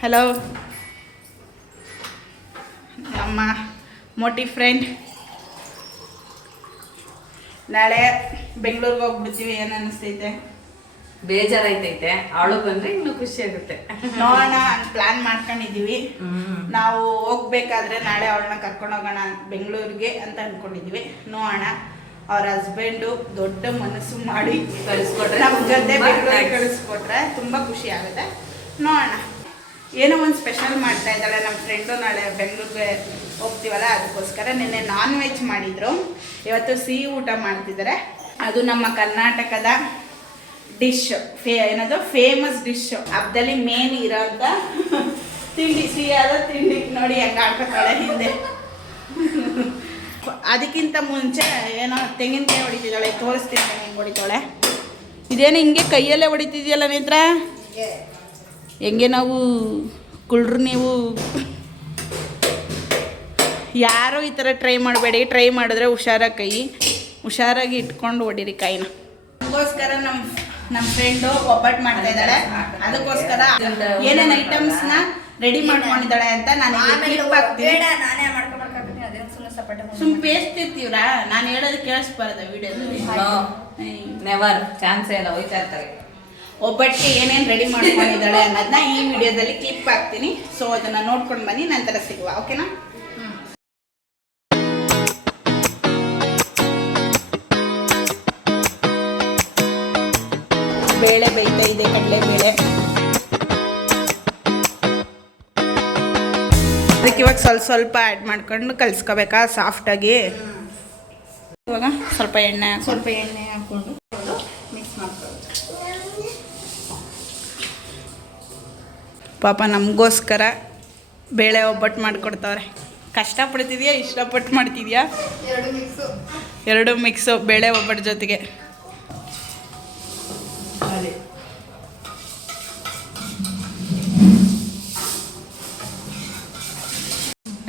Hello ನಮ್ಮ ಮೋಟಿ friend, ನಾಳೆ ಬೆಂಗಳೂರಿಗೆ ಹೋಗ್ಬಿಡ್ತೀವಿ. ಏನು ಅನ್ನಿಸ್ತೈತೆ? ಬೇಜಾರೈತೈತೆ. ಅವಳು ಬಂದ್ರೆ ಇನ್ನೂ ಖುಷಿ ಆಗುತ್ತೆ. ನೋಡೋಣ ಪ್ಲಾನ್ ಮಾಡ್ಕೊಂಡಿದ್ದೀವಿ. ನಾವು ಹೋಗ್ಬೇಕಾದ್ರೆ ನಾಳೆ ಅವಳನ್ನ ಕರ್ಕೊಂಡು ಹೋಗೋಣ ಬೆಂಗಳೂರಿಗೆ ಅಂತ ಅಂದ್ಕೊಂಡಿದ್ದೀವಿ. ನೋಡೋಣ. ಅವ್ರ ಹಸ್ಬೆಂಡು ದೊಡ್ಡ ಮನಸ್ಸು ಮಾಡಿ ಕಳಿಸ್ಕೊಟ್ರೆ, ನಮ್ಮ ಜೊತೆ ಬೆಂಗಳೂರಿಗೆ ಕಳಿಸ್ಕೊಟ್ರೆ ತುಂಬ ಖುಷಿ ಆಗುತ್ತೆ. ನೋಡೋಣ. ಏನೋ ಒಂದು ಸ್ಪೆಷಲ್ ಮಾಡ್ತಾ ಇದ್ದಾಳೆ ನಮ್ಮ ಫ್ರೆಂಡು. ನಾಳೆ ಬೆಂಗಳೂರಿಗೆ ಹೋಗ್ತೀವಲ್ಲ, ಅದಕ್ಕೋಸ್ಕರ ನಿನ್ನೆ ನಾನ್ ವೆಜ್ ಮಾಡಿದರು, ಇವತ್ತು ಸಿಹಿ ಊಟ ಮಾಡ್ತಿದ್ದಾರೆ. ಅದು ನಮ್ಮ ಕರ್ನಾಟಕದ ಡಿಶ್, ಏನದು ಫೇಮಸ್ ಡಿಶ್, ಹಬ್ಬದಲ್ಲಿ ಮೇನ್ ಇರೋಂಥ ತಿಂಡಿ, ಸಿಹಿಯಾದ ತಿಂಡಿ. ನೋಡಿ ಹೆಂಗೆ ಆಡ್ಕೊತಾಳೆ ಹಿಂದೆ. ಅದಕ್ಕಿಂತ ಮುಂಚೆ ಏನೋ ತೆಂಗಿನಕಾಯಿ ಹೊಡಿತಿದ್ದಾಳೆ, ತೋರಿಸ್ತೀನಿ ಹೆಂಗೆ ಹೊಡಿತಾಳೆ. ಇದೇನು ಹಿಂಗೆ ಕೈಯಲ್ಲೇ ಹೊಡಿತಿದ್ಯಲ್ಲ ನೇತ್ರ? ಹೆಂಗೆ ನಾವು ಕುಳ್ರು ನೀವು? ಯಾರೋ ಈ ಥರ ಟ್ರೈ ಮಾಡಬೇಡಿ. ಟ್ರೈ ಮಾಡಿದ್ರೆ ಹುಷಾರಾಗಿ ಕೈ ಹುಷಾರಾಗಿ ಇಟ್ಕೊಂಡು ಹೊಡೀರಿ ಕೈನ. ಅದಕ್ಕೋಸ್ಕರ ನಮ್ಮ ಫ್ರೆಂಡು ಒಬ್ಬಟ್ಟು ಮಾಡ್ತಾ ಇದ್ದಾಳೆ. ಅದಕ್ಕೋಸ್ಕರ ಏನೇನು ಐಟಮ್ಸ್ನ ರೆಡಿ ಮಾಡ್ಕೊಂಡಿದ್ದಾಳೆ ಅಂತ ನಾನು ಕ್ಲಿಪ್ ಹಾಕ್ತೀನಿ. ಸುಮ್ ಪೇಸ್ಟ್ ಇರ್ತೀವ್ರಾ? ನಾನು ಹೇಳೋದು ಕೇಳಿಸ್ಬಾರ್ದ ವಿಡಿಯೋದಲ್ಲಿ? ನೆವರ್, ಚಾನ್ಸೇ ಇಲ್ಲ, ಹೋಯ್ತಾ ಇರ್ತಾರೆ. ಒಬ್ಬಟ್ಟಿಗೆ ಏನೇನು ರೆಡಿ ಮಾಡ್ಕೊಂಡಿದ್ದಾಳೆ ಅನ್ನೋದನ್ನ ಈ ವಿಡಿಯೋದಲ್ಲಿ ಕ್ಲಿಪ್ ಹಾಕ್ತೀನಿ. ಸೊ ಅದನ್ನು ನೋಡ್ಕೊಂಡು ಬನ್ನಿ, ನಂತರ ಸಿಗುವ. ಓಕೆನಾ? ಬೇಳೆ ಬೇಯ್ತಾ ಇದೆ, ಕಡಲೆಬೇಳೆ. ಅದಕ್ಕೆ ಇವಾಗ ಸ್ವಲ್ಪ ಆ್ಯಡ್ ಮಾಡ್ಕೊಂಡು ಕಲಿಸ್ಕೋಬೇಕಾ ಸಾಫ್ಟಾಗಿ. ಇವಾಗ ಸ್ವಲ್ಪ ಎಣ್ಣೆ ಹಾಕ್ಕೊಂಡು ಮಿಕ್ಸ್ ಮಾಡ್ಕೊಳ್ಳೋದು. ಪಾಪ ನಮಗೋಸ್ಕರ ಬೇಳೆ ಒಬ್ಬಟ್ಟು ಮಾಡಿಕೊಡ್ತಾವ್ರೆ. ಕಷ್ಟಪಡ್ತಿದ್ಯಾ, ಇಷ್ಟಪಟ್ಟು ಮಾಡ್ತಿದ್ಯಾ? ಎರಡು ಮಿಕ್ಸು, ಬೇಳೆ ಒಬ್ಬಟ್ಟು ಜೊತೆಗೆ.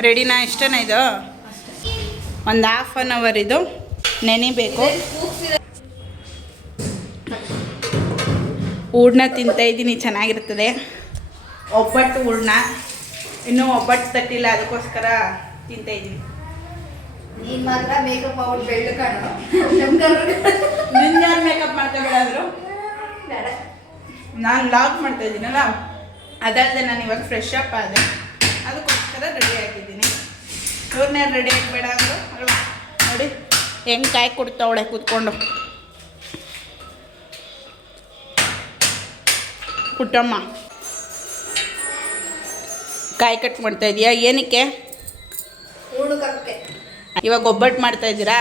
ರೆಡಿನಾ? ಇಷ್ಟೇನಾ ಇದು? ಒಂದು ½ ಇದು ನೆನಿಬೇಕು. ಹೂರ್ಣ ತಿಂತಾಯಿದ್ದೀನಿ, ಚೆನ್ನಾಗಿರ್ತದೆ ಒಬ್ಬಟ್ಟು ಹೂರ್ಣ. ಇನ್ನೂ ಒಬ್ಬಟ್ಟು ತಟ್ಟಿಲ್ಲ, ಅದಕ್ಕೋಸ್ಕರ ತಿಂತಾಯಿದ್ದೀನಿ. ನೀನು ಮಾತ್ರ ಮೇಕಪ್ ಔಟ್ ಬೆಳ್ಳು ಕಾಣು. ನಿನ್ನ ಯಾರು ಮೇಕಪ್ ಮಾಡ್ಕೋಬೇಡಾದ್ರು? ನಾನು ಲಾಗ್ ಮಾಡ್ತಾ ಇದ್ದೀನಲ್ಲ, ಅದಲ್ಲದೆ ನಾನು ಇವಾಗ ಫ್ರೆಶ್ ಅಪ್ ಆದೆ, ಅದಕ್ಕೋಸ್ಕರ ರೆಡಿ ಆಗಿದ್ದೀನಿ. ಇವ್ರನ್ನೇ ರೆಡಿ ಆಗಬೇಡ ಅಂದರು ಅಲ್ವಾ? ನೋಡಿ ಹೆಂಗೆ ಕಾಯಿ ಕೊಡ್ತಾವಳೆ ಕೂತ್ಕೊಂಡು. ಪುಟ್ಟಮ್ಮ ಕಾಯಿ ಕಟ್ ಮಾಡ್ತಾ ಇದೀಯಾ? ಏನಕ್ಕೆ? ಇವಾಗ ಒಬ್ಬಟ್ಟು ಮಾಡ್ತಾ ಇದ್ದೀರಾ?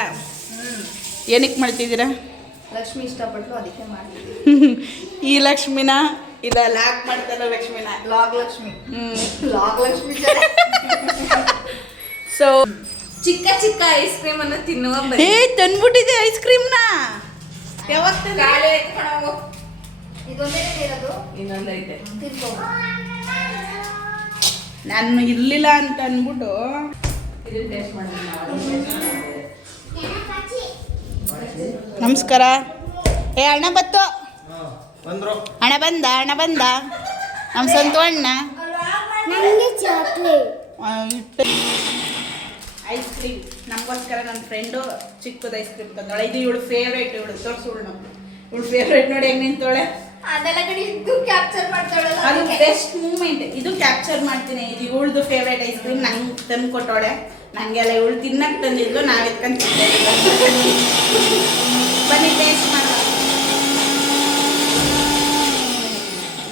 ಏನಕ್ಕೆ ಮಾಡ್ತಿದ್ದೀರಾ? ಲಕ್ಷ್ಮಿ ಇಷ್ಟಪಟ್ಟು ಅದಕ್ಕೆ ಮಾಡ್ತಿದ್ದೀವಿ. ಈ ಲಕ್ಷ್ಮಿನ ಇಲ್ಲ ಲಾಕ್ ಮಾಡ್ತಾರ ಲಕ್ಷ್ಮಿನ? ಲಾಗ್ ಲಕ್ಷ್ಮಿ. ಲಾಗ್ ಲಕ್ಷ್ಮಿ. ಸೊ ಚಿಕ್ಕ ಚಿಕ್ಕ ಐಸ್ ಕ್ರೀಮ್ ಅನ್ನು ತಿನ್ನುವ. ತಂದ್ಬಿಟ್ಟಿದೆ ಐಸ್ ಕ್ರೀಮ್ನ. ಯಾವಾಗ ಕಾಳೆ ಎತ್ಕೊಂಡು ಇದೊಂದೇ ಇರೋದು, ಇನ್ನೊಂದೈತೆ ತಿನ್ಕೋ. ನಾನು ಇರ್ಲಿಲ್ಲ ಅಂತ ಅಂದ್ಬಿಟ್ಟು ಇದನ್ನ ಟೇಸ್ಟ್ ನಮಸ್ಕಾರ. ಅಣ್ಣ ಬತ್ತು, ಅಣ್ಣ ಬಂದ ನಮ್ಮ ಸ್ವಂತ ಅಣ್ಣ. ಐಸ್ ಕ್ರೀಮ್ ನಮಗೋಸ್ಕರ ನನ್ನ ಫ್ರೆಂಡು ಚಿಕ್ಕದ ಐಸ್ ಕ್ರೀಮ್ ತಂದೋಳೆ. ಇದು ಇವಳು ಫೇವ್ರೇಟ್. ಇವಳು ತೋರಿಸುವಳು ಇವಳು ಫೇವ್ರೇಟ್. ನೋಡಿ ಹೆಂಗೆ ನಿಂತೋಳೆ. ಅದೆಲ್ಲ ಕಡೆ ಇದು ಕ್ಯಾಪ್ಚರ್ ಮಾಡ್ತಾಳೆ. ಅದು ಬೆಸ್ಟ್ ಮೂಮೆಂಟ್. ಇದು ಕ್ಯಾಪ್ಚರ್ ಮಾಡ್ತೀನಿ. ಇದು ಇವಳ್ದು ಫೇವ್ರೇಟ್ ಐಸ್ ಕ್ರೀಮ್ ನಂಗೆ ತಂದು ಕೊಟ್ಟೋಳೆ. ನನಗೆಲ್ಲ ಇವಳು ತಿನ್ನಕ್ಕೆ ತಂದಿದ್ದು, ನಾವು ಎತ್ಕೊಂಡು ಬನ್ನಿ ಟೇಸ್ಟ್ ಮಾಡೋಣ.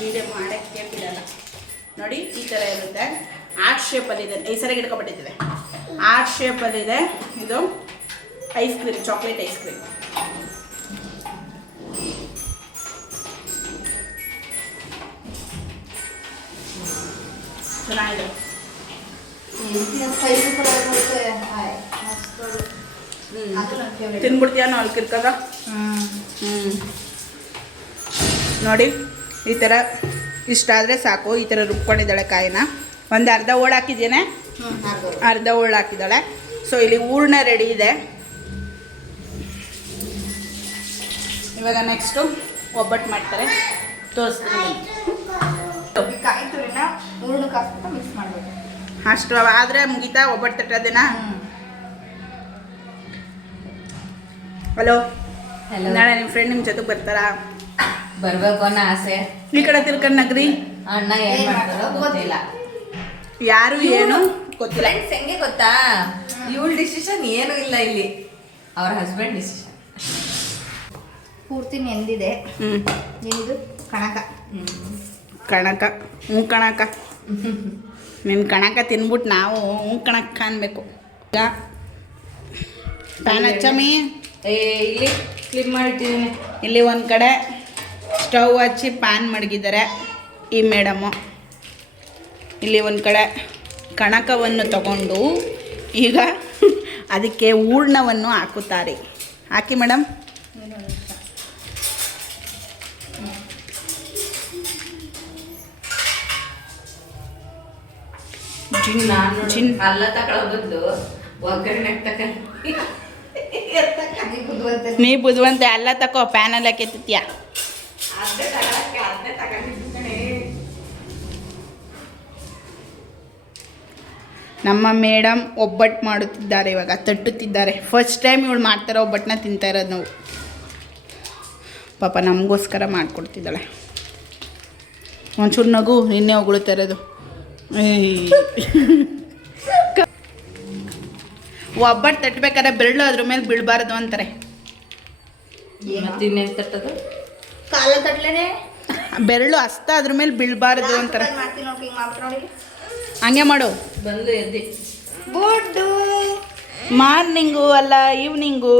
ವೀಡಿಯೋ ಮಾಡೋಕ್ಕೆ ಬಿಡಲ್ಲ. ನೋಡಿ ಈ ಥರ ಇರುತ್ತೆ. ಆರ್ಟ್ ಶೇಪಲ್ಲಿದೆ, ಈ ಸರಿಯಾಗಿ ಇಟ್ಕೊಬಿಟ್ಟಿದೆ. ಆರ್ಟ್ ಶೇಪಲ್ಲಿದೆ ಇದು ice cream, chocolate ice cream. ಚೆನ್ನಾಗಿದೆ. ತಿನ್ಬಿಡ್ತೀಯ ನಾವು ಕಿರ್ಕಾಗ? ನೋಡಿ ಈ ಥರ ಇಷ್ಟ ಆದರೆ ಸಾಕು. ಈ ಥರ ರುಬ್ಕೊಂಡಿದ್ದಾಳೆ ಕಾಯಿನ. ಒಂದು ಅರ್ಧ ಹೋಳು ಹಾಕಿದ್ದೇನೆ, ಅರ್ಧ ಹೋಳು ಹಾಕಿದ್ದಾಳೆ. ಸೊ ಇಲ್ಲಿ ಹೂರ್ಣ ರೆಡಿ ಇದೆ. ಇವಾಗ ನೆಕ್ಸ್ಟು ಒಬ್ಬಟ್ಟು ಮಾಡ್ತಾರೆ, ತೋರಿಸ್ತೀನಿ. ಈ ಕಾಯಿ ತುರಿನ ಹೂರ್ಣಕ್ಕೆ ಹಾಕ್ಬಿಟ್ಟು ಮಿಕ್ಸ್ ಮಾಡಬೇಕು. ಅಷ್ಟು ಆದರೆ ಮುಗಿತಾ ಒಬ್ಬಟ್ಟು ತಟ್ಟೋದೇನಾ? ಹಲೋ, ನಾಳೆ ನಿಮ್ಮ ಫ್ರೆಂಡ್ ನಿಮ್ಮ ಜೊತೆಗೆ ಬರ್ತಾರಾ? ಬರ್ಬೇಕು ಅನ್ನೋ ಆಸೆ. ಈ ಕಡೆ ತಿರ್ಕೊಂಡು ನಗ್ರಿ. ಅಣ್ಣ ಏನ್ ಮಾಡ್ತಾರೋ ಗೊತ್ತಿಲ್ಲ. ಯಾರು ಏನು ಗೊತ್ತಿಲ್ಲ. ಫ್ರೆಂಡ್ಸ್ ಹೆಂಗೆ ಗೊತ್ತಾ, ಇವಳ ಡಿಸಿಷನ್ ಏನು ಇಲ್ಲ ಇಲ್ಲಿ, ಅವ್ರ ಹಸ್ಬೆಂಡ್ ಡಿಸಿಷನ್. ಪೂರ್ತಿ ನೆಂದಿದೆ. ಏನಿದು ಕಣಕ. ಕಣಕ. ಹ್ಞೂ ಕಣಕ. ನಿನ್ನ ಕಣಕ ತಿನ್ಬಿಟ್ಟು ನಾವು ಹ್ಞೂ ಕಣಕ ಅನ್ಬೇಕು. ಈಗ ಪ್ಯಾನ್ ಹಚ್ಚಮ್ಮಿ. ಇಲ್ಲಿ ಕ್ಲಿಪ್ ಮಾಡಿಟ್ಟಿದ್ದೀನಿ. ಇಲ್ಲಿ ಒಂದು ಕಡೆ ಸ್ಟವ್ ಹಚ್ಚಿ ಪ್ಯಾನ್ ಮಡಗಿದ್ದಾರೆ ಈ ಮೇಡಮು. ಇಲ್ಲಿ ಒಂದು ಕಡೆ ಕಣಕವನ್ನು ತಗೊಂಡು ಈಗ ಅದಕ್ಕೆ ಹೂರ್ಣವನ್ನು ಹಾಕುತ್ತಾರೆ. ಹಾಕಿ ಮೇಡಮ್. ನಾನು ಅಲ್ಲ ತಗೊಳ್ಳೋ ಬದಲು ಒಗ್ಗರಣೆ ತಗೊಂಡು ನೀ ಬುದ್ಧಿವಂತೆ ಎಲ್ಲ ತಕೋ, ಪ್ಯಾನಲ್ಲಿ ಕೆತ್ತಿತ್ಯಾ. ನಮ್ಮ ಮೇಡಮ್ ಒಬ್ಬಟ್ಟು ಮಾಡುತ್ತಿದ್ದಾರೆ, ಇವಾಗ ತಟ್ಟುತ್ತಿದ್ದಾರೆ. ಫಸ್ಟ್ ಟೈಮ್ ಇವಳು ಮಾಡ್ತಾರೋ ಒಬ್ಬಟ್ಟನ್ನ ತಿಂತಾ ಇರೋದು ನಾವು. ಪಾಪ ನಮಗೋಸ್ಕರ ಮಾಡಿಕೊಡ್ತಿದ್ದಾಳೆ. ಒಂಚೂರು ನಗು, ನಿನ್ನೆ ಹೊಗಳ್ತಾ ಇರೋದು. ಒಬ್ಬಟ್ಟು ತಟ್ಟಬೇಕಾದ್ರೆ ಬೆರಳು ಅದ್ರ ಮೇಲೆ ಬೀಳಬಾರ್ದು ಅಂತಾರೆ. ಇನ್ನೇನು ತಟ್ಟದು? ಕಾಲ ತಟ್ಲೇನೆ ಬೆರಳು ಹಸ್ತ ಅದ್ರ ಮೇಲೆ ಬೀಳಬಾರ್ದು ಅಂತಾರೆ. ಮಾಡ್ತೀನಿ ನೋಡಿ, ಹಿಂಗೆ ಮಾಡ್ಬಿಟ್ಟು ನೋಡಿ. ಹಂಗೆ ಮಾಡು. ಬಂದು ಎದ್ದಿ ಬೊಡ್ಡು ಮಾರ್ನಿಂಗು ಅಲ್ಲ ಈವ್ನಿಂಗು.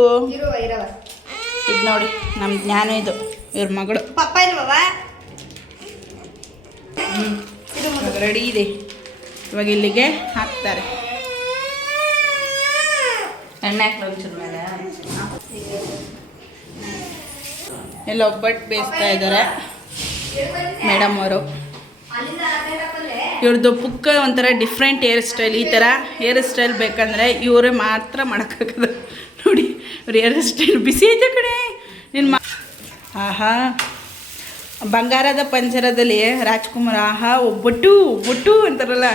ಇರವ ಇದು ನೋಡಿ ನಮ್ಮ ಜ್ಞಾನ, ಇದು ಇವ್ರ ಮಗಳು. ಪಪ್ಪ ಇಲ್ವವ? ರೆಡಿ ಇದೆ. ಇವಾಗ ಇಲ್ಲಿಗೆ ಹಾಕ್ತಾರೆ. ಎಣ್ಣೆ ಹಾಕಿ ಒಂಚೂರು ಮೇಲೆ ಎಲ್ಲ ಒಬ್ಬಟ್ಟು ಬೇಯಿಸ್ತಾ ಇದ್ದಾರೆ ಮೇಡಮ್ ಅವರು. ಇವ್ರದ್ದು ಪುಕ್ಕ ಒಂಥರ ಡಿಫ್ರೆಂಟ್ ಹೇರ್ ಸ್ಟೈಲ್. ಈ ಥರ ಹೇರ್ ಸ್ಟೈಲ್ ಬೇಕಂದರೆ ಇವರೇ ಮಾತ್ರ ಮಾಡೋಕ್ಕಾಗದು. ನೋಡಿ ಇವ್ರ ಹೇರ್ ಸ್ಟೈಲ್ ಬಿಸಿ ಐತೆ ಕಡೆ ನಿನ್ನ ಆಹಾ. ಬಂಗಾರದ ಪಂಜರದಲ್ಲಿ ರಾಜ್ಕುಮಾರ್ ಆಹಾ ಒಬ್ಬಟ್ಟು ಒಬ್ಬಟ್ಟು ಅಂತಾರಲ್ಲ,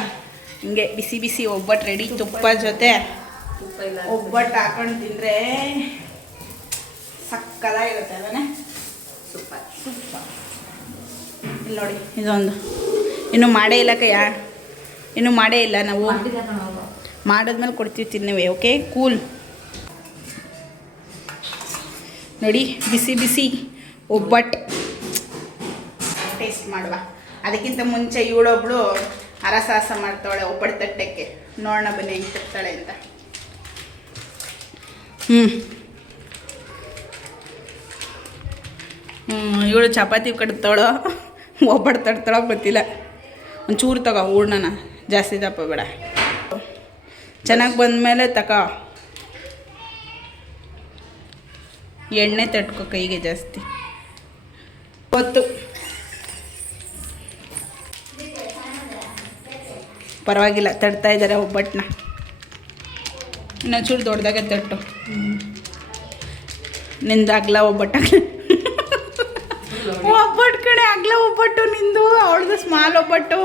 ಹಿಂಗೆ ಬಿಸಿ ಬಿಸಿ ಒಬ್ಬಟ್ಟು ರೆಡಿ. ತುಪ್ಪ ಜೊತೆ ಒಬ್ಬಟ್ಟು ಹಾಕೊಂಡು ತಿಂದರೆ ಸಕ್ಕದಾಗಿರುತ್ತೆ ಅದನ್ನೇ. ಸೂಪರ್. ಇಲ್ಲಿ ನೋಡಿ ಇದೊಂದು ಇನ್ನೂ ಮಾಡೇ ಇಲ್ಲ ಕಯ್ಯ, ಇನ್ನೂ ಮಾಡೇ ಇಲ್ಲ. ನಾವು ಮಾಡಿದ್ಮೇಲೆ ಕೊಡ್ತೀವಿ ತಿನ್ನುವೆ. Okay cool. ನೋಡಿ ಬಿಸಿ ಬಿಸಿ ಒಬ್ಬಟ್ಟು ಟೇಸ್ಟ್ ಮಾಡುವ. ಅದಕ್ಕಿಂತ ಮುಂಚೆ ಇವಳೊಬ್ಳು ಅರಸಾಹಸ ಮಾಡ್ತಾಳೆ ಒಬ್ಬಟ್ಟು ತಟ್ಟಕ್ಕೆ. ನೋಡೋಣ ಬನ್ನಿ ಹೆಂಗೆ ತರ್ತಾಳೆ ಅಂತ. ಇವಳು ಚಪಾತಿ ಕಟ್ತಾಳೋ ಒಬ್ಬಟ್ಟು ತಡ್ತಾಳೋ ಗೊತ್ತಿಲ್ಲ. ಒಂಚೂರು ತಗೋ ಹೂರ್ಣನ, ಜಾಸ್ತಿ ದಪ್ಪ ಬೇಡ. ಚೆನ್ನಾಗಿ ಬಂದಮೇಲೆ ತಗೋ ಎಣ್ಣೆ ತಟ್ಕೊ ಕೈಗೆ ಜಾಸ್ತಿ ಗೊತ್ತು. ಪರವಾಗಿಲ್ಲ, ತಡ್ತಾ ಇದ್ದಾರೆ ಒಬ್ಬಟ್ಟನ್ನ. ಇನ್ನೊಂಚೂರು ದೊಡ್ಡದಾಗೆ ತಟ್ಟು. ನಿಂದು ಅಗ್ಲ ಒಬ್ಬಟ್ಟು. ಒಬ್ಬಟ್ಟು ಕಡೆ ಅಗ್ಲ ಒಬ್ಬಟ್ಟು ನಿಂದು, ಅವಳದು ಸ್ಮಾಲ್ ಒಬ್ಬಟ್ಟು.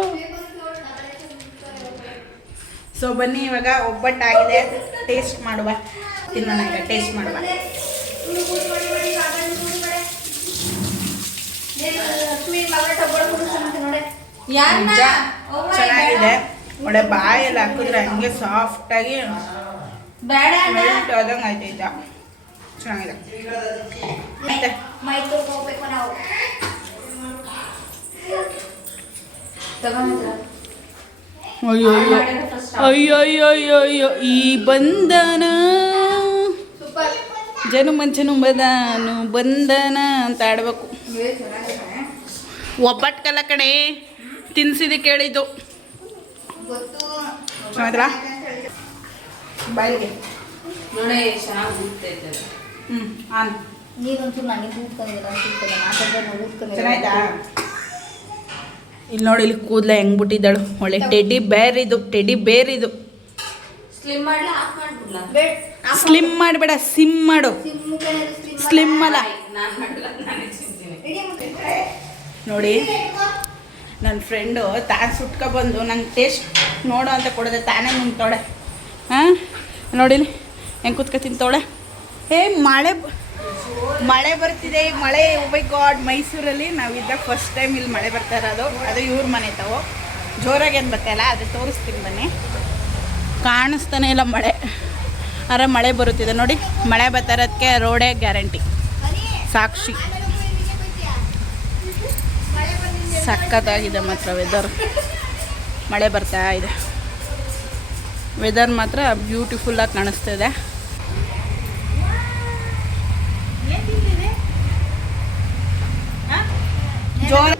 ಸೊ ಬನ್ನಿ ಇವಾಗ ಒಬ್ಬಟ್ಟಾಗಿದೆ, ಟೇಸ್ಟ್ ಮಾಡುವ. ತಿನ್ನೋಣ ಈಗ, ಟೇಸ್ಟ್ ಮಾಡುವ. ನಿಜ ಚೆನ್ನಾಗಿದೆ. ಒಳ್ಳೆ ಬಾಯಲ್ಲಿ ಹಾಕಿದ್ರೆ ಹಂಗೆ ಸಾಫ್ಟಾಗಿ ಮೆಲ್ಟ್ ಆದಂಗೆ ಆಯ್ತೈತ. ಚೆನ್ನಾಗಿದೆ. ಮತ್ತೆ ಮೈಸೂರಿಗೆ ಹೋಗ್ಬೇಕು ನಾವು. ಅಯ್ಯೋ ಅಯ್ಯೋ ಅಯ್ಯೋ ಅಯ್ಯೋ ಅಯ್ಯೋ ಈ ಬಂಧನ ಜನುಮಂಚನು ಬದಾನು ಬಂಧನ ಅಂತ ಆಡ್ಬೇಕು. ಒಬ್ಬಟ್ಕಲ್ಲ ಕಡೆ ತಿನ್ಸಿದೆ ಕೇಳಿದ್ದು. ಚೆನ್ನಾಗಿಲ್ಲ ಬಾಯಿಗೆ. ನೋಡಿ ಚೆನ್ನಾಗಿ ಊದ್ತೈತೆ. ಆನ್ ನೀವಂತೂ ನನಗೆ ಊದ್ಕೊಂಡಿಲ್ಲ ಮಾತಾಡಿದ್ರೆ ಚೆನ್ನಾಯ್ತಾ? ಇಲ್ಲಿ ನೋಡಿ, ಇಲ್ಲಿ ಕೂದಲ ಹೆಂಗ್ ಬಿಟ್ಟಿದ್ದಾಳು. ಒಳ್ಳೆ ಟೆಡಿ ಬೇರ್ ಇದು, ಟೆಡಿ ಬೇರ್ ಇದು. ಸ್ಲಿಮ್ ಮಾಡ್ಲಾ ಆಫ್ ಮಾಡ್ಬಿಡ್ಲಾ? ಸ್ಲಿಮ್ ಮಾಡಬೇಡ, ಸಿಮ್ ಮಾಡು. ಸ್ಲಿಮ್ ಅಲ್ಲ ನಾನು ಮಾಡಲ್ಲ, ನಾನೇ ತಿಂತೀನಿ. ನೋಡಿ ನನ್ನ ಫ್ರೆಂಡು ತಾನು ಸುಟ್ಕೊಬಂದು ನಂಗೆ ಟೇಸ್ಟ್ ನೋಡು ಅಂತ ಕೊಡದೆ ತಾನೇ ನಿಂತೋಳೆ. ಹಾಂ ನೋಡಿಲಿ ಹೆಂಗೆ ಕೂತ್ಕೊ ತಿಂತವಳೆ. ಮಳೆ ಬರ್ತಿದೆ ಈಗ. ಮಳೆ ಬೈ ಗಾಡ್, ಮೈಸೂರಲ್ಲಿ ನಾವಿದ್ದಾಗ ಫಸ್ಟ್ ಟೈಮ್ ಇಲ್ಲಿ ಮಳೆ ಬರ್ತಾ ಇರೋದು. ಅದು ಇವ್ರ ಮನೆ ತಾವು ಜೋರಾಗಿ ಏನು ಬರ್ತಾಯಿಲ್ಲ, ಅದು ತೋರಿಸ್ತೀನಿ ಬನ್ನಿ. ಕಾಣಿಸ್ತಾನೆ ಇಲ್ಲ ಮಳೆ. ಆದರೆ ಮಳೆ ಬರುತ್ತಿದೆ ನೋಡಿ. ಮಳೆ ಬರ್ತಾ ಇರೋದಕ್ಕೆ ರೋಡೇ ಗ್ಯಾರಂಟಿ, ಸಾಕ್ಷಿ. ಸಖತ್ತಾಗಿದೆ ಮಾತ್ರ ವೆದರ್. ಮಳೆ ಬರ್ತಾ ಇದೆ. ವೆದರ್ ಮಾತ್ರ ಬ್ಯೂಟಿಫುಲ್ಲಾಗಿ ಕಾಣಿಸ್ತಿದೆ. ಜೋರ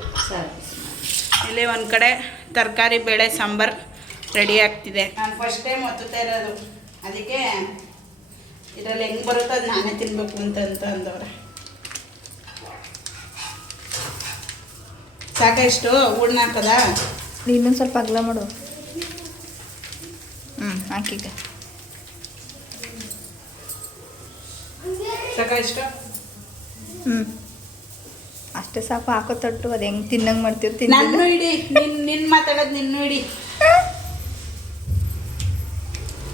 ಇಲ್ಲಿ ಒಂದು ಕಡೆ ತರಕಾರಿ ಬೇಳೆ ಸಾಂಬಾರು ರೆಡಿ ಆಗ್ತಿದೆ. ನಾನು ಫಸ್ಟ್ ಟೈಮ್ ಒತ್ತುತ್ತಾ ಇರೋದು, ಅದಕ್ಕೆ ಇದರಲ್ಲಿ ಹೆಂಗೆ ಬರುತ್ತೋ ಅದು ನಾನೇ ತಿನ್ನಬೇಕು ಅಂತ ಅಂದವ್ರೆ. ಸಾಕ ಇಷ್ಟು ಹೂರ್ಣ ಹಾಕದ? ಇನ್ನೊಂದು ಸ್ವಲ್ಪ ಅಗಲ ಮಾಡು. ಹಾಕಿದ್ದೆ ಸಾಕ ಇಷ್ಟು? ಅಷ್ಟೇ ಸಾಕು. ಹಾಕೋ ತೊಟ್ಟು ಅದು ಹೆಂಗೆ ತಿನ್ನಂಗೆ ಮಾಡ್ತಿರ್ತೀನಿ. ನನ್ನ ಇಡಿ, ನಿನ್ನ ಮಾತಾಡೋದು ನಿನ್ನ ಇಡಿ.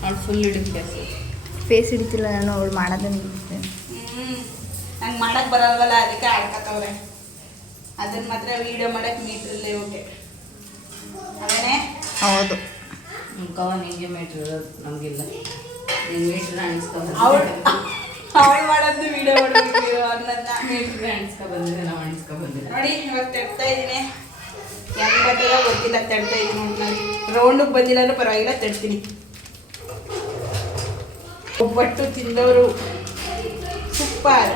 ಅವ್ಳು ಫುಲ್ ಇಡಿ ಫೇಸ್ ಹಿಡಿತಿಲ್ಲ ನಾನು, ಅವಳು ಮಾಡೋದನ್ನ ನಿಲ್ತೇನೆ. ನಂಗೆ ಮಾಡೋಕ್ಕೆ ಬರಲ್ವಲ್ಲ, ಅದಕ್ಕೆ ಆಡ್ಕೊತವ್ರೆ. ಅದನ್ನು ಮಾತ್ರ ವೀಡಿಯೋ ಮಾಡೋಕ್ಕೆ ಮೀಟ್ರಲ್ಲೇ ಓಕೆ. ಅದೇನೇ ಹೌದು. ನಿಂಗೆ ಮೀಟ್ರ್ ಇರೋದು ನಮಗಿಲ್ಲ. ನೀನು ಮೀಟ್ರ್ ಅಣಿಸ್ಕೊಂಡು ಅವಳು ಮಾಡೋದು ವೀಡಿಯೋ ಮಾಡಬೇಕು ಅನ್ನೋದನ್ನ. ಮೀಟ್ರ್ ಅಣಿಸ್ಕೊಬಂದಿದೆ, ನಾವು ಅಣಿಸ್ಕೊಬಂದಿಲ್ಲ. ನೋಡಿ ಇವಾಗ ತಡ್ತಾ ಇದ್ದೀನಿ. ಹೆಂಗೆ ಬರ್ತದ ಗೊತ್ತಿಲ್ಲ, ತಡ್ತಾ ಇದ್ದೀನಿ ನೋಡಿ. ನಾನು ರೌಂಡಿಗೆ ಬಂದಿಲ್ಲರೂ ಪರವಾಗಿಲ್ಲ, ತಡ್ತೀನಿ. ಒಬ್ಬಟ್ಟು ತಿಂದವರು ಸೂಪರ್.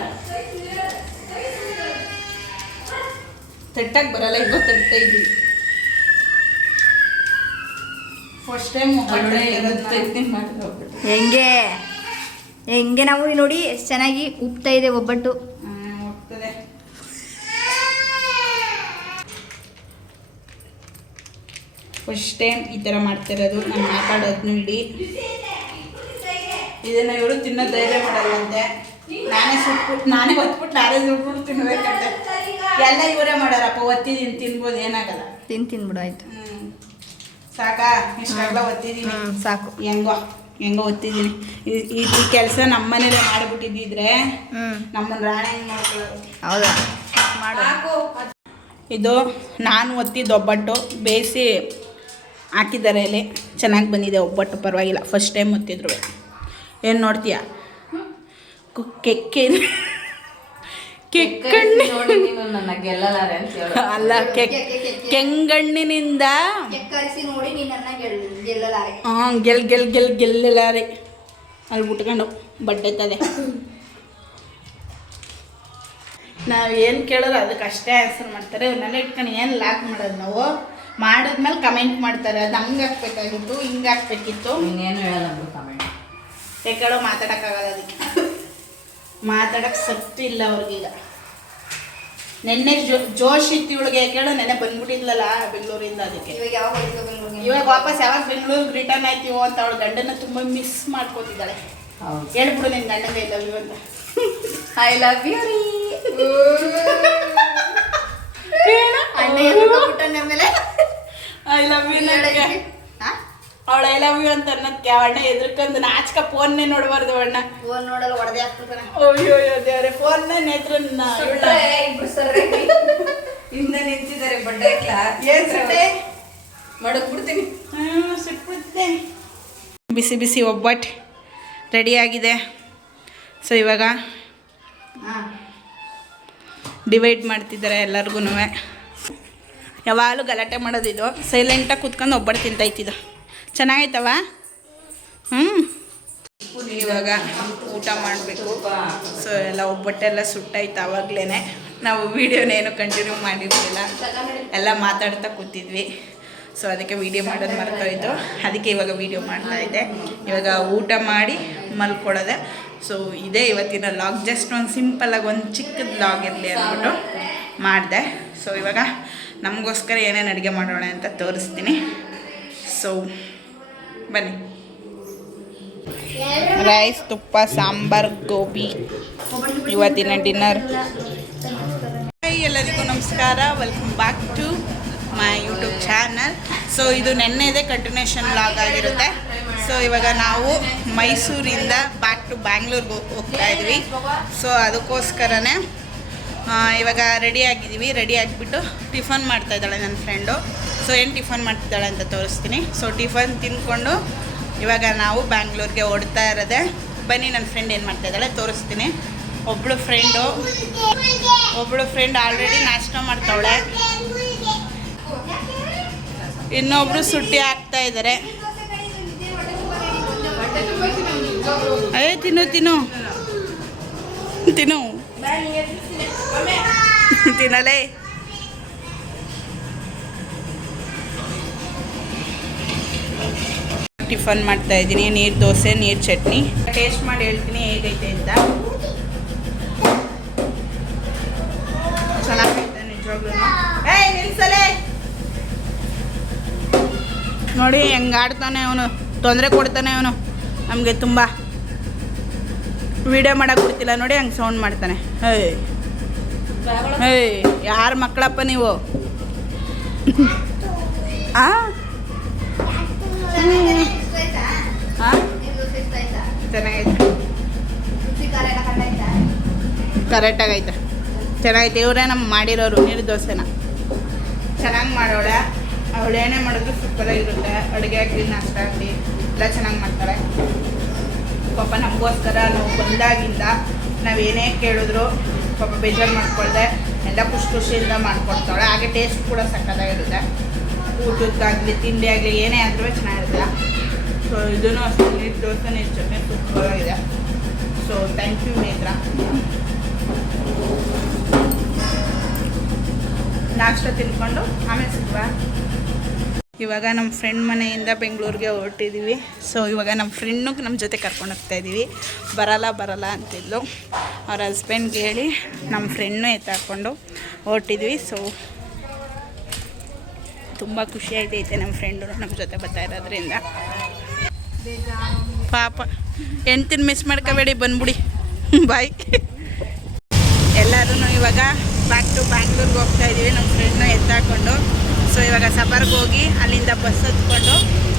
ತಟ್ಟಕ್ಕೆ ಬರಲ್ಲ, ಇವಾಗ ತಡ್ತಾ ಇದ್ದೀವಿ. ಫಸ್ಟ್ ಟೈಮ್ ಹೆಂಗೆ ಹೆಂಗೆ ನಾವು ನೋಡಿ ಎಷ್ಟು ಚೆನ್ನಾಗಿ ಉಪ್ತಾ ಇದೆ ಒಬ್ಬಟ್ಟು. ಹೋಗ್ತದೆ. ಫಸ್ಟ್ ಟೈಮ್ ಈ ಥರ ಮಾಡ್ತಿರೋದು. ನಾನು ಮಾತಾಡೋದ್ನು ಇಡೀ ಇದನ್ನು ಇವರು ತಿನ್ನೋ ಧೈರ್ಯ ಮಾಡಲ್ಲಂತೆ. ನಾನೇ ಒತ್ಬಿಟ್ಟು ನಾನೇ ಸುಟ್ಬಿಟ್ಟು ತಿನ್ಬೇಕಂತೆ. ಎಲ್ಲ ಇವರೇ ಮಾಡ್ಯಾರಪ್ಪ. ಒತ್ತಿದ್ದೀನಿ, ತಿನ್ಬೋದು, ಏನಾಗಲ್ಲ. ತಿನ್ಬಿಡು ಆಯ್ತು. ಸಾಕಾ? ಇಷ್ಟಾಗಲ್ಲ ಒತ್ತಿದ್ದೀನಿ. ಸಾಕು. ಹೆಂಗೋ ಒತ್ತಿದ್ದೀನಿ. ಈ ಕೆಲಸ ನಮ್ಮ ಮನೇಲೆ ಮಾಡಿಬಿಟ್ಟಿದ್ದಿದ್ರೆ ನಮ್ಮನ್ನ ರಾಣಿ ಮಾಡ್ಕೊಳ್ಳೋದು. ಹೌದಾ? ಮಾಡು. ಇದು ನಾನು ಒತ್ತಿದ್ದು ಒಬ್ಬಟ್ಟು ಬೇಯಿಸಿ ಹಾಕಿದ್ದಾರೆ ಇಲ್ಲಿ. ಚೆನ್ನಾಗಿ ಬಂದಿದೆ ಒಬ್ಬಟ್ಟು, ಪರವಾಗಿಲ್ಲ. ಫಸ್ಟ್ ಟೈಮ್ ಒತ್ತಿದ್ರು. ಏನು ನೋಡ್ತೀಯ? ನನ್ನ ಗೆಲ್ಲಲಾರೆ ಅಂತ ಅಲ್ಲ, ಕೆಂಗಣ್ಣಿನಿಂದ ಹಾಂ ಗೆಲ್ಲಲಾರೆ ಅಲ್ಲಿ ಬಿಟ್ಕೊಂಡು ಬಡ್ಡೈತದೆ. ನಾವು ಏನು ಕೇಳೋರು ಅದಕ್ಕೆ ಅಷ್ಟೇ ಆನ್ಸರ್ ಮಾಡ್ತಾರೆ. ಇವನ್ನೆಲ್ಲ ಇಟ್ಕೊಂಡು ಏನು ಲಾಕ್ ಮಾಡೋದು ನಾವು? ಮಾಡಿದ್ಮೇಲೆ ಕಮೆಂಟ್ ಮಾಡ್ತಾರೆ, ಅದು ಹಂಗೆ ಹಾಕ್ಬೇಕಾಗಿತ್ತು, ಹಿಂಗೆ ಹಾಕ್ಬೇಕಿತ್ತು. ಇನ್ನೇನು ಹೇಳಲ್ಲ ಕಮೆಂಟ್. ಯಾಕೇಳೋ ಮಾತಾಡೋಕ್ಕಾಗಲ್ಲ. ಅದಕ್ಕೆ ಮಾತಾಡೋಕ್ಕೆ ಸತ್ತು ಇಲ್ಲ ಅವ್ರಿಗೀಗ. ನೆನ್ನೆ ಜೋಶ್ ಇತ್ತು ಇವಳಿಗೆ. ಕೇಳೋ ನೆನ್ನೆ ಬಂದ್ಬಿಟ್ಟಿದ್ಲಲ್ಲ ಬೆಂಗಳೂರಿಂದ. ಅದಕ್ಕೆ ಇವಾಗ ವಾಪಸ್ ಯಾವಾಗ ಬೆಂಗಳೂರಿಗೆ ರಿಟರ್ನ್ ಆಯ್ತೀವೋ ಅಂತ ಅವಳು ಗಂಡನ ತುಂಬ ಮಿಸ್ ಮಾಡ್ಕೊತಿದ್ದಾಳೆ. ಹೇಳ್ಬಿಡು ನಿನ್ನ ಗಂಡನ ಐ ಲವ್ ಯು ಅಂತ. ಐ ಲವ್ ಯು ರೀ. ಆಮೇಲೆ ಐ ಲವ್ ಯು ಅವಳು ಐ ಲವ್ ಯು ಅಂತ ಅನ್ನೋದಕ್ಕೆ ಅಣ್ಣ ಎದ್ರಕಂದು ನಾಚ್ಕ ಫೋನ್ನೇ ನೋಡಬಾರ್ದು. ಅಣ್ಣ ಫೋನ್ ನೋಡಲ್ಲ, ಹೊಡೆದೇ ಆಗ್ತಾನೆ. ಅಯ್ಯೋ ದೇವ್ರೆ, ಫೋನ್ನೇ ನೇತ್ರನ್ನ ಹಿಂದೆ ನಿಂತಿದ್ದಾರೆ ಬಡ್ಡೆ ಏನು ಸುಟ್ಟೆ ಮಡಗ್ಬಿಡ್ತೀನಿ. ಸುಟ್ಬಿಡ್ತೇನೆ. ಬಿಸಿ ಬಿಸಿ ಒಬ್ಬಟ್ಟು ರೆಡಿಯಾಗಿದೆ. ಸೊ ಇವಾಗ ಡಿವೈಡ್ ಮಾಡ್ತಿದ್ದಾರೆ ಎಲ್ಲರಿಗೂ. ಯಾವಾಗಲೂ ಗಲಾಟೆ ಮಾಡೋದಿದು. ಸೈಲೆಂಟಾಗಿ ಕೂತ್ಕೊಂಡು ಒಬ್ಬಟ್ಟು ತಿಂತಾಯ್ತಿದ್ದು. ಚೆನ್ನಾಗೈತವ? ಇವಾಗ ಊಟ ಮಾಡಬೇಕು. ಸೊ ಎಲ್ಲ ಒಬ್ಬಟ್ಟೆಲ್ಲ ಸುಟ್ಟಾಯ್ತು ಆವಾಗಲೇ. ನಾವು ವೀಡಿಯೋನೇನು ಕಂಟಿನ್ಯೂ ಮಾಡಿರಲಿಲ್ಲ, ಎಲ್ಲ ಮಾತಾಡ್ತಾ ಕೂತಿದ್ವಿ. ಸೊ ಅದಕ್ಕೆ ವೀಡಿಯೋ ಮಾಡೋದು ಮರ್ತೋಯ್ತು. ಅದಕ್ಕೆ ಇವಾಗ ವೀಡಿಯೋ ಮಾಡ್ತಾಯಿದ್ದೆ. ಇವಾಗ ಊಟ ಮಾಡಿ ಮಲ್ಕೊಳ್ಳೋದೆ. ಸೊ ಇದೇ ಇವತ್ತಿನ ಲಾಗ್. ಜಸ್ಟ್ ಒಂದು ಸಿಂಪಲ್ಲಾಗಿ ಒಂದು ಚಿಕ್ಕದ ಲಾಗ್ ಇರಲಿ ಅಂದ್ಬಿಟ್ಟು ಮಾಡಿದೆ. ಸೊ ಇವಾಗ ನಮಗೋಸ್ಕರ ಏನೇನು ಅಡುಗೆ ಮಾಡೋಣ ಅಂತ ತೋರಿಸ್ತೀನಿ. ಸೊ ಬನ್ನಿ. ರೈಸ್, ತುಪ್ಪ, ಸಾಂಬಾರ್, ಗೋಬಿ ಇವತ್ತಿನ ಡಿನ್ನರ್. ಎಲ್ಲರಿಗೂ ನಮಸ್ಕಾರ. Welcome back to my YouTube channel. So ಇದು ನೆನ್ನೆದೇ ಕಂಟಿನ್ಯೂಷನ್ ವ್ಲಾಗ್ ಆಗಿರುತ್ತೆ. ಸೊ ಇವಾಗ ನಾವು ಮೈಸೂರಿಂದ ಬ್ಯಾಕ್ ಟು ಬ್ಯಾಂಗ್ಳೂರ್ಗೆ ಹೋಗ್ತಾ ಇದ್ವಿ. ಸೊ ಅದಕ್ಕೋಸ್ಕರನೇ ಇವಾಗ ರೆಡಿ ಆಗಿದ್ದೀವಿ. ರೆಡಿ ಆಗಿಬಿಟ್ಟು ಟಿಫನ್ ಮಾಡ್ತಾಯಿದ್ದಾಳೆ ನನ್ನ ಫ್ರೆಂಡು. ಸೊ ಏನು ಟಿಫನ್ ಮಾಡ್ತಿದ್ದಾಳೆ ಅಂತ ತೋರಿಸ್ತೀನಿ. ಸೊ ಟಿಫನ್ ತಿಂದ್ಕೊಂಡು ಇವಾಗ ನಾವು ಬ್ಯಾಂಗ್ಳೂರ್ಗೆ ಓಡ್ತಾ ಇರೋದೆ. ಬನ್ನಿ ನನ್ನ ಫ್ರೆಂಡ್ ಏನು ಮಾಡ್ತಾಯಿದ್ದಾಳೆ ತೋರಿಸ್ತೀನಿ. ಒಬ್ಬಳು ಫ್ರೆಂಡ್ ಆಲ್ರೆಡಿ ನಾಷ್ಟ ಮಾಡ್ತಾವಳೆ, ಇನ್ನೊಬ್ರು ಸುಟ್ಟಿ ಹಾಕ್ತಾ ಇದ್ದಾರೆ. ತಿನ್ನು ತಿನ್ನು ತಿನ್ನು ತಿನ್ನಲೇ. ಟಿಫನ್ ಮಾಡ್ತಾ ಇದ್ದೀನಿ, ನೀರು ದೋಸೆ, ನೀರು ಚಟ್ನಿ. ಟೇಸ್ಟ್ ಮಾಡಿ ಹೇಳ್ತೀನಿ ಹೇಗೈತೆ ಅಂತ. ಚೆನ್ನಾಗೈತೆ ನಿಜವಾಗ್ಲೂ. ನಿಲ್ಸಲೇ ನೋಡಿ ಹೆಂಗೆ ಆಡ್ತಾನೆ ಅವನು, ತೊಂದರೆ ಕೊಡ್ತಾನೆ ಅವನು ನಮಗೆ ತುಂಬ. ವಿಡಿಯೋ ಮಾಡೋಕೆ ಕೊಡ್ತಿಲ್ಲ ನೋಡಿ, ಹಂಗೆ ಸೌಂಡ್ ಮಾಡ್ತಾನೆ. ಏಯ್ ಯಾರ ಮಕ್ಕಳಪ್ಪ ನೀವು? ಚೆನ್ನಾಗೈತೆ, ಕರೆಕ್ಟಾಗೈತೆ, ಚೆನ್ನಾಗೈತೆ. ಇವರೇ ನಮ್ಮ ಮಾಡಿರೋರು ನೀರು ದೋಸೆನ. ಚೆನ್ನಾಗಿ ಮಾಡೋಳೆ ಅವಳು. ಏನೇ ಮಾಡಿದ್ರು ಸೂಪರಾಗಿರುತ್ತೆ. ಅಡುಗೆ ಆಗಲಿ ನಾಷ್ಟ ಆಗಲಿ ಎಲ್ಲ ಚೆನ್ನಾಗಿ ಮಾಡ್ತಾಳೆ. ಪಾಪ ನಮಗೋಸ್ಕರ ನಾವು ಬಂದಾಗಿಂದ ನಾವೇನೇ ಕೇಳಿದ್ರು ಪಾಪ ಬೇಜಾರು ಮಾಡ್ಕೊಳ್ದೆ ಎಲ್ಲ ಖುಷಿಯಿಂದ ಮಾಡ್ಕೊಡ್ತಾಳೆ. ಹಾಗೆ ಟೇಸ್ಟ್ ಕೂಡ ಸಕ್ಕತ್ತಾಗಿರುತ್ತೆ. ಊಟಕ್ಕಾಗಲಿ ತಿಂಡಿ ಆಗಲಿ ಏನೇ ಆದ್ರೂ ಚೆನ್ನಾಗಿರುತ್ತೆ. ಸೊ ಇದೂ ಅಷ್ಟೇ, ನೀರು ದೋಸೆ, ನೀರು ಚಟ್ನಿ ಸೂಪರಾಗಿದೆ. ಸೊ ಥ್ಯಾಂಕ್ ಯು ನೇತ್ರ. ನಾಷ್ಟ ತಿನ್ಕೊಂಡು ಆಮೇಲೆ ಸಿಗುವ. ಇವಾಗ ನಮ್ಮ ಫ್ರೆಂಡ್ ಮನೆಯಿಂದ ಬೆಂಗಳೂರಿಗೆ ಹೊರಟಿದ್ದೀವಿ. ಸೊ ಇವಾಗ ನಮ್ಮ ಫ್ರೆಂಡ್ನು ನಮ್ಮ ಜೊತೆ ಕರ್ಕೊಂಡು ಹೋಗ್ತಾಯಿದ್ದೀವಿ. ಬರಲ್ಲ ಅಂತಿದ್ಲು. ಅವ್ರ ಹಸ್ಬೆಂಡ್ಗೆ ಹೇಳಿ ನಮ್ಮ ಫ್ರೆಂಡ್ನೂ ಎತ್ತಾಕೊಂಡು ಹೊರಟಿದ್ವಿ. ಸೊ ತುಂಬ ಖುಷಿ ಆಯ್ತೈತೆ ನಮ್ಮ ಫ್ರೆಂಡು ನಮ್ಮ ಜೊತೆ ಬರ್ತಾ ಇರೋದ್ರಿಂದ. ಪಾಪ ಎಂತಿನ ಮಿಸ್ ಮಾಡ್ಕೋಬೇಡಿ, ಬಂದ್ಬಿಡಿ. ಬಾಯ್. ಎಲ್ಲರೂ ಇವಾಗ ಬ್ಯಾಕ್ ಟು ಬ್ಯಾಂಗ್ಳೂರ್ಗೆ ಹೋಗ್ತಾ ಇದ್ದೀವಿ ನಮ್ಮ ಫ್ರೆಂಡ್ನ ಎತ್ತಾಕೊಂಡು. ಸೊ ಇವಾಗ ಸಬರ್ಗೆ ಹೋಗಿ ಅಲ್ಲಿಂದ ಬಸ್ ಹತ್ಕೊಂಡು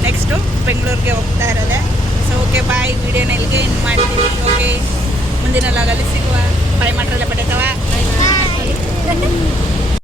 ನೆಕ್ಸ್ಟು ಬೆಂಗಳೂರಿಗೆ ಹೋಗ್ತಾ ಇರೋದೆ. So okay bye. ವಿಡಿಯೋನ ಇಲ್ಲಿಗೆ ಇನ್ನು ಮಾಡ್ತೀವಿ. ಓಕೆ ಮುಂದಿನ ಲಾಗಲ್ಲಿ ಸಿಗುವ. ಬಾಯ್ ಮಾಡ್ರಲ್ಲ ಬಟ್ಟೆತವ.